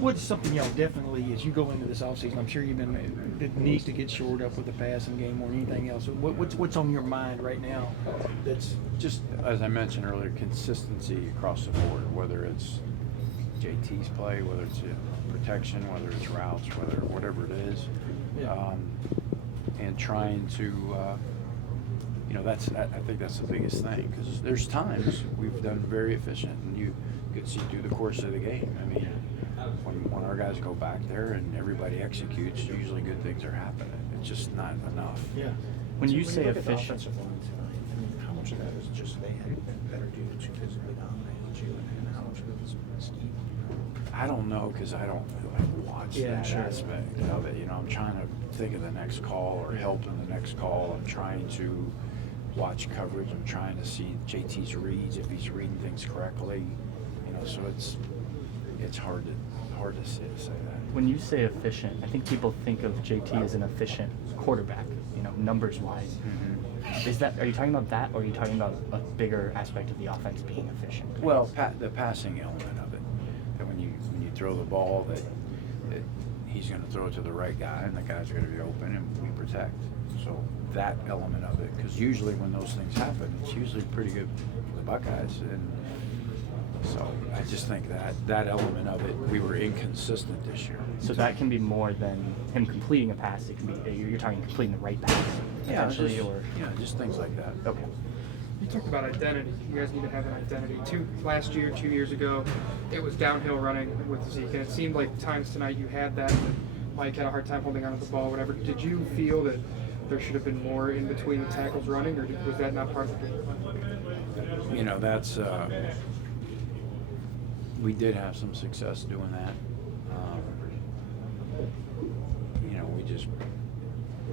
What's something y'all definitely, as you go into this offseason, I'm sure it needs to get shored up with the passing game more than anything else. What's on your mind right now? That's just, as I mentioned earlier, consistency across the board, whether it's JT's play, whether it's protection, whether it's routes, whatever it is. Yeah. And trying to, I think that's the biggest thing, because there's times we've done very efficient, and you could see through the course of the game. I mean, when our guys go back there and everybody executes, usually good things are happening. It's just not enough. Yeah. When you say look at the efficient, offensive line tonight, I mean, how much of that is just they had been better due to physically dominating you, and how much of it is scheme? I don't know, because I don't watch that aspect of it. I'm trying to think of the next call or help in the next call. I'm trying to watch coverage. I'm trying to see JT's reads, if he's reading things correctly. So it's hard to say that. when you say efficient, I think people think of JT as an efficient quarterback, numbers wise. Mm-hmm. Are you talking about that, or are you talking about a bigger aspect of the offense being efficient? Well, the passing element of it, that when you throw the ball, that he's going to throw it to the right guy, and the guy's going to be open, and we protect. So that element of it, because usually when those things happen, it's usually pretty good for the Buckeyes, and so I just think that element of it, we were inconsistent this year. So that can be more than him completing a pass. It can be you're talking completing the right pass, potentially, just things like that. Okay. You talked about identity. You guys need to have an identity. Last year, 2 years ago, it was downhill running with Zeke, and it seemed like times tonight you had that, but Mike had a hard time holding on to the ball, whatever. Did you feel that there should have been more in between the tackles running, or was that not part of the game? That's we did have some success doing that.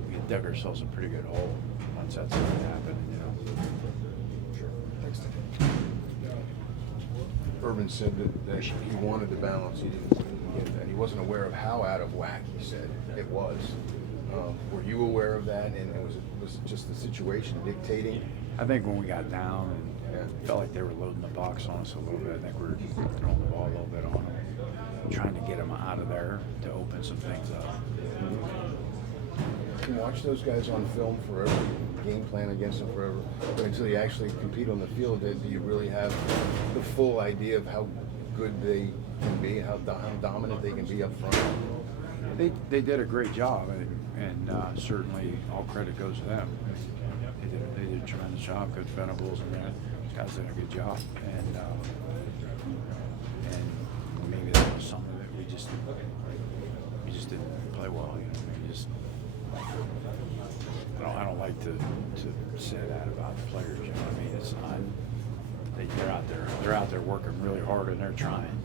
We dug ourselves a pretty good hole once that started happening. Thanks. Urban said that he wanted the balance. He didn't get that. He wasn't aware of how out of whack he said it was. Were you aware of that? And was it just the situation dictating? I think when we got down, and it felt like they were loading the box on us a little bit. I think we were throwing the ball a little bit on them, trying to get them out of there to open some things up. You can watch those guys on film forever, game plan against them forever, but until you actually compete on the field, do you really have the full idea of how good they can be, how dominant they can be up front? They did a great job, and certainly all credit goes to them. They did a tremendous job. Coach Venables and those guys did a good job, and maybe that was some of it. We just didn't play well. I don't like to say that about the players. It's not. They're out there working really hard, and they're trying.